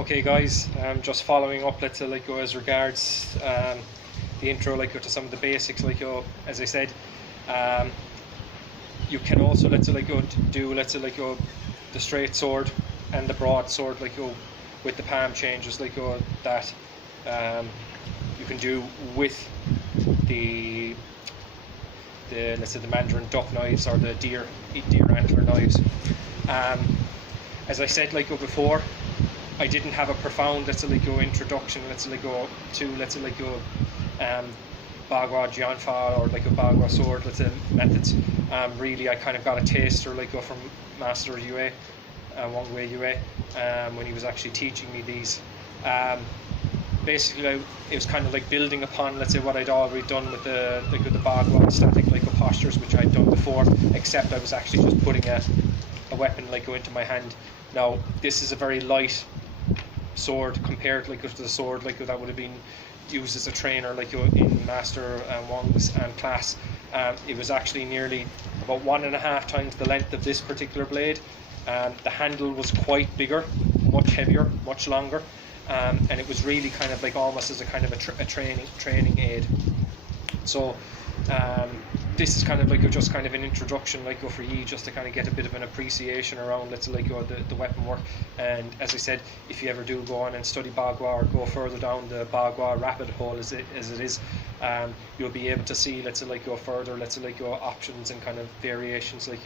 Okay guys, just following up, let's say, like as regards the intro, like to some of the basics, like as I said, you can also let's say like do let's say like the straight sword and the broad sword, like with the palm changes, like that you can do with the let's say the Mandarin duck knives or the deer antler knives. As I said like before, I didn't have a profound let's say like introduction let's say like to let's say like Bagua Jian or like a Bagua sword let's say methods. Really I kind of got a taster like from Master Yue, Wang Wei Yue, when he was actually teaching me these. Basically it was kind of like building upon let's say what I'd already done with the Bagua static like postures, which I'd done before, except I was actually just putting a weapon like into my hand. Now this is a very light sword compared like to the sword like that would have been used as a trainer like in Master Wang's class. It was actually nearly about 1.5 times the length of this particular blade. The handle was quite bigger, much heavier, much longer, and it was really kind of like almost as a kind of a training aid. So this is kind of like just kind of an introduction like for you, just to kind of get a bit of an appreciation around let's say like the weapon work. And as I said, if you ever do go on and study Bagua or go further down the Bagua rabbit hole as it is, you'll be able to see let's say like further let's say like options and kind of variations like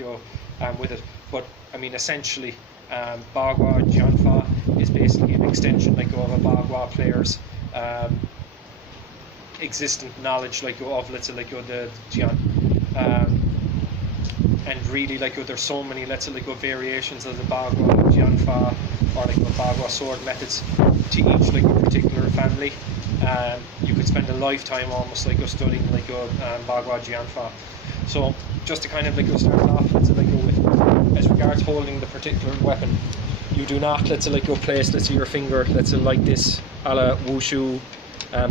with it. But I mean essentially Bagua Jian is basically an extension like of a Bagua player's existent knowledge like of let's say like the Jian, and really like there's so many let's say like variations of the Bagua Jian or like Bagua sword methods to each like a particular family. You could spend a lifetime almost like studying like Bagua Jian. So just to kind of like start off let's say like with as regards holding the particular weapon, you do not let's say like place let's say your finger let's say like this a la wushu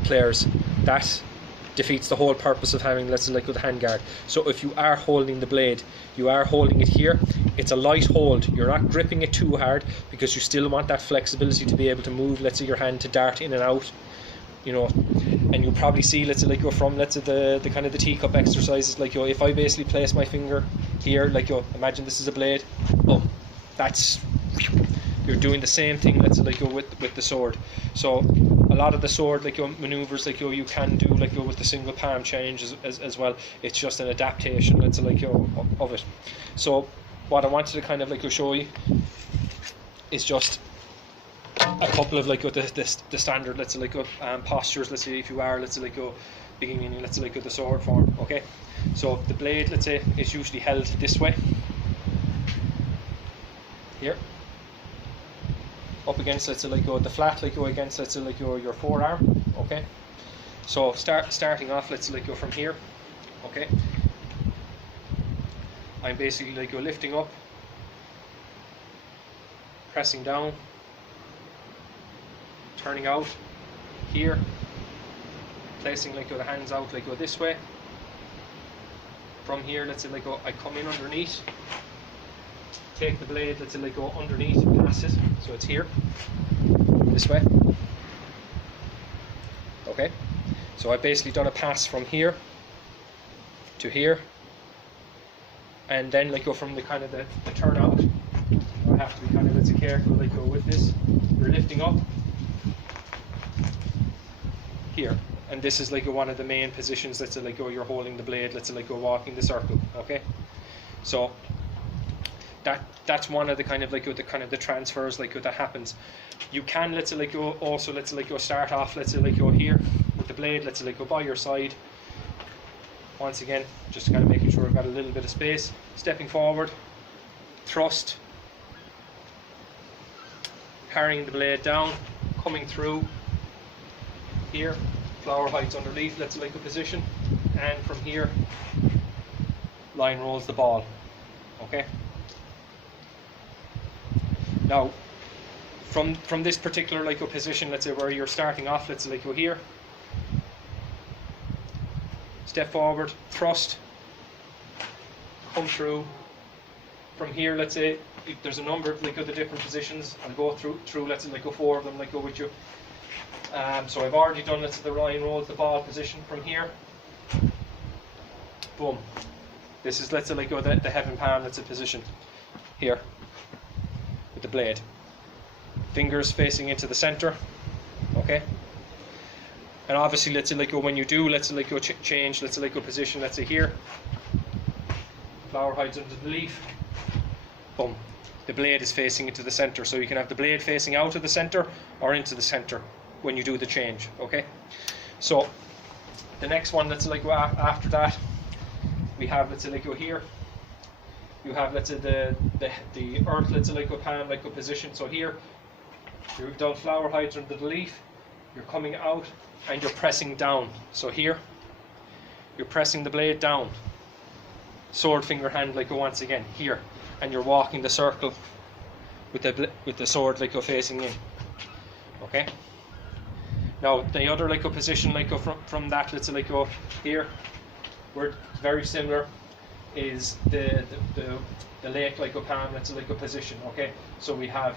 players. That defeats the whole purpose of having let's say like the handguard. So if you are holding the blade, you are holding it here. It's a light hold. You're not gripping it too hard because you still want that flexibility to be able to move let's say your hand to dart in and out, you know. And you'll probably see let's say like from let's say the kind of the teacup exercises, like if I basically place my finger here, like imagine this is a blade, boom, that's, you're doing the same thing let's say like with the sword. So a lot of the sword like maneuvers like you can do like with the single palm change as well. It's just an adaptation let's say like of it. So what I wanted to kind of like show you is just a couple of like the standard let's say like postures let's say if you are let's say like beginning let's say like the sword form. Okay, so the blade let's say is usually held this way here, up against let's say like the flat like against let's say like your forearm. Okay, so starting off let's say like from here. Okay, I'm basically like lifting up, pressing down, turning out here, placing like the hands out like this way. From here let's say like I come in underneath, take the blade let's say like underneath, pass it, so it's here this way. Okay, so I've basically done a pass from here to here, and then like from the kind of the turn out, I have to be kind of let's say careful like with this. You're lifting up here, and this is like one of the main positions let's say like you're holding the blade let's say like walking the circle. Okay, so that's one of the kind of like the transfers like that happens. You can let's say like also let's say like start off let's say like here with the blade let's say like by your side. Once again, just kind of making sure I've got a little bit of space, stepping forward, thrust, carrying the blade down, coming through here, flower heights underneath let's say like a position, and from here line rolls the ball. Okay, now from this particular like position let's say where you're starting off let's say like here, step forward, thrust, come through, from here, let's say if there's a number of like of the different positions, I'll go through let's say like go 4 of them, like go with you. So I've already done let's say the Ryan rolls the ball position from here. Boom. This is let's say like go the heaven palm, let's say position here with the blade. Fingers facing into the center. Okay. And obviously let's say like go when you do let's say like go change let's say like go position, let's say here. Flower hides under the leaf. Boom. The blade is facing into the center, so you can have the blade facing out of the center or into the center when you do the change. Okay. So the next one, let's say like go after that, we have let's say like go here. You have let's say the earth let's say like go palm like go position. So here you've done flower hides under the leaf. You're coming out and you're pressing down. So here you're pressing the blade down. Sword finger hand like go once again here, and you're walking the circle with the sword like go facing in. Okay. Now the other like go position like go from that let's say like go here, where very similar, is the lake like go palm let's say like go position. Okay. So we have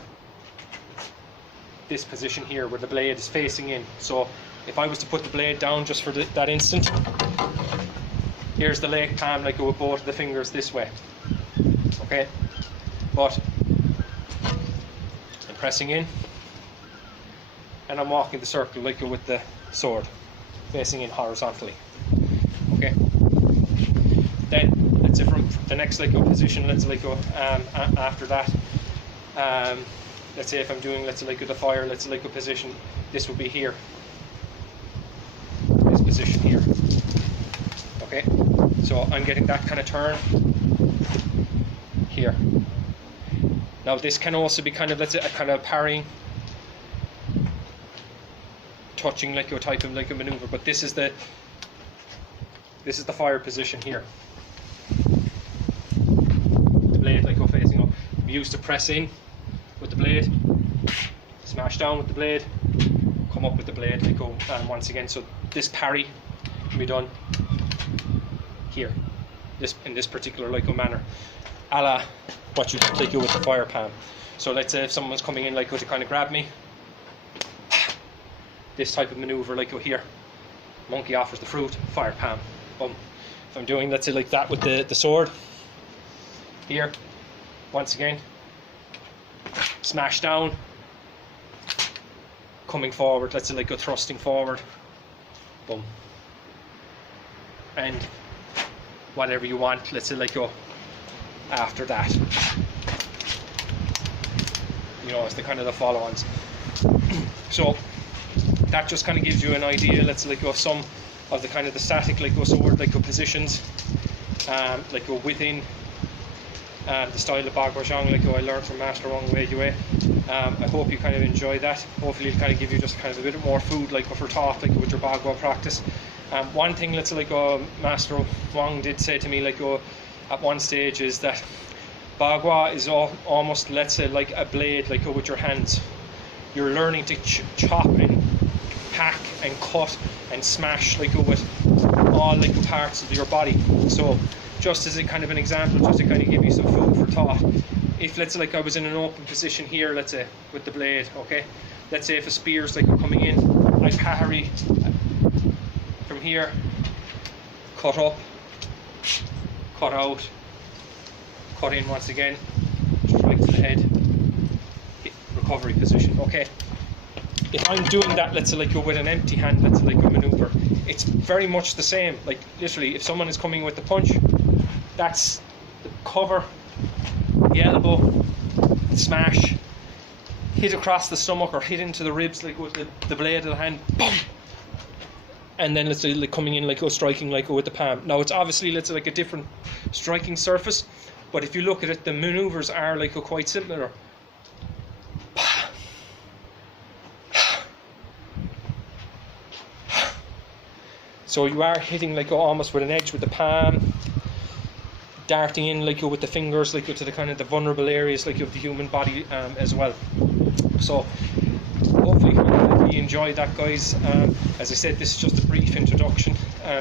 this position here where the blade is facing in. So if I was to put the blade down just for that instant, here's the lake palm like go with both of the fingers this way. Okay, but I'm pressing in and I'm walking the circle like go with the sword facing in horizontally. Okay, then let's say from the next like go position, let's like go after that, let's say if I'm doing let's say like go the fire, let's say like go position, this would be here, this position here. Okay, so I'm getting that kind of turn here. Now this can also be kind of let's say a kind of parrying, touching like your type of like a maneuver, but this is the fire position here. The blade like go facing up. We used to press in with the blade, smash down with the blade, come up with the blade like go once again. So this parry can be done here, in this particular like manner, a la what you like with the fire palm. So let's say if someone's coming in like to kind of grab me, this type of maneuver like go here, monkey offers the fruit, fire palm, boom. If I'm doing let's say like that with the sword here, once again, smash down, coming forward, let's say like go thrusting forward, boom, and whatever you want, let's say like go after that. You know, it's the kind of the follow-ons. So that just kind of gives you an idea, let's say like go some of the kind of the static like go sword like go positions, like go within the style of Bagua Jian like go I learned from Master Wong Wei Yue. I hope you kind of enjoy that. Hopefully it'll kind of give you just kind of a bit more food like for thought like with your Bagua practice. One thing let's say like Master Wong did say to me like at one stage is that Bagua is almost let's say like a blade like with your hands. You're learning to chop and hack and cut and smash like with all like parts of your body. So just as a kind of an example, just to kind of give you some food for thought, if let's say like I was in an open position here, let's say with the blade, okay, let's say if a spear's like coming in, I parry from here, cut up, cut out, cut in once again, strike to the head, hit recovery position. Okay, if I'm doing that let's say like with an empty hand, let's say like a maneuver, it's very much the same. Like literally if someone is coming with the punch, that's the cover, the elbow, smash, hit across the stomach or hit into the ribs like with the blade of the hand, boom, and then let's say like coming in like striking like with the palm. Now it's obviously let's say like a different striking surface, but if you look at it, the maneuvers are like quite similar. So you are hitting like almost with an edge with the palm, darting in like with the fingers like to the kind of the vulnerable areas like of the human body as well. So hopefully you enjoy that, guys. As I said, this is just a brief introduction,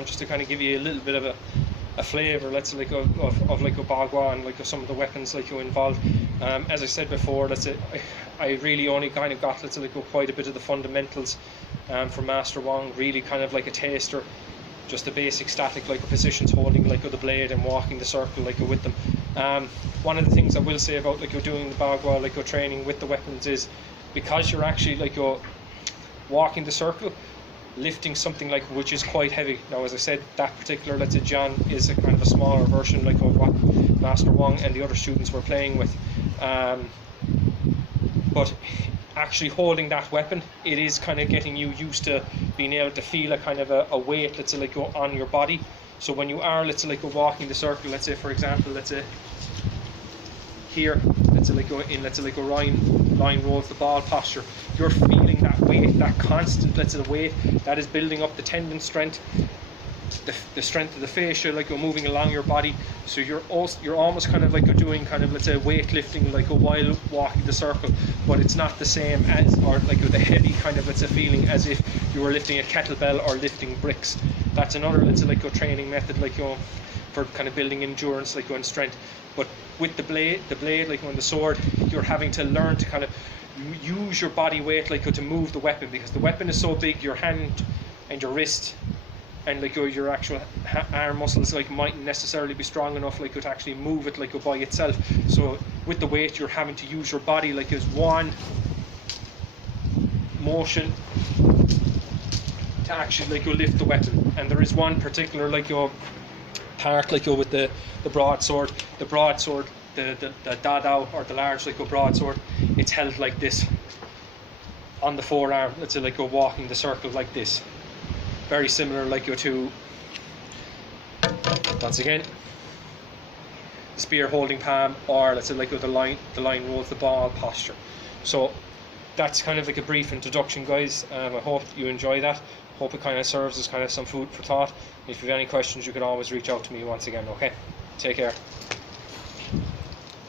just to kind of give you a little bit of a flavour, let's say, like of like a Bagua and like some of the weapons like you involved. As I said before, let's say I really only kind of got, let's say, like quite a bit of the fundamentals from Master Wong, really kind of like a taster, just the basic static like positions, holding like the blade and walking the circle like with them. One of the things I will say about like you're doing the Bagua like you're training with the weapons is, because you're actually like you're walking the circle, lifting something like which is quite heavy. Now, as I said, that particular, let's say, Jian is a kind of a smaller version like of what Master Wong and the other students were playing with. But actually holding that weapon, it is kind of getting you used to being able to feel a kind of a weight, let's say, like on your body. So when you are, let's say, like walking the circle, let's say, for example, let's say here, let's say like in, let's say like a line roll of the ball posture, you're feeling that weight, that constant, let's say, the weight that is building up the tendon strength, the strength of the fascia, like you're moving along your body. So you're almost kind of like you're doing kind of, let's say, weightlifting like while walking the circle, but it's not the same as, or like the heavy kind of, let's say, feeling as if you were lifting a kettlebell or lifting bricks. That's another, let's say, like a training method like for kind of building endurance like and strength. But with the blade like on the sword, you're having to learn to kind of use your body weight like to move the weapon, because the weapon is so big, your hand and your wrist and like your actual arm muscles like mightn't necessarily be strong enough like to actually move it like by itself. So with the weight, you're having to use your body like as one motion to actually like lift the weapon. And there is one particular like part like with the broadsword, the dadao, or the large like broadsword, it's held like this on the forearm, let's say, like walking the circle like this, very similar like to, once again, the spear holding palm, or let's say like the line roll of the ball posture. So that's kind of like a brief introduction, guys. I hope you enjoy that. Hope it kind of serves as kind of some food for thought. If you have any questions, you can always reach out to me once again. Okay, take care.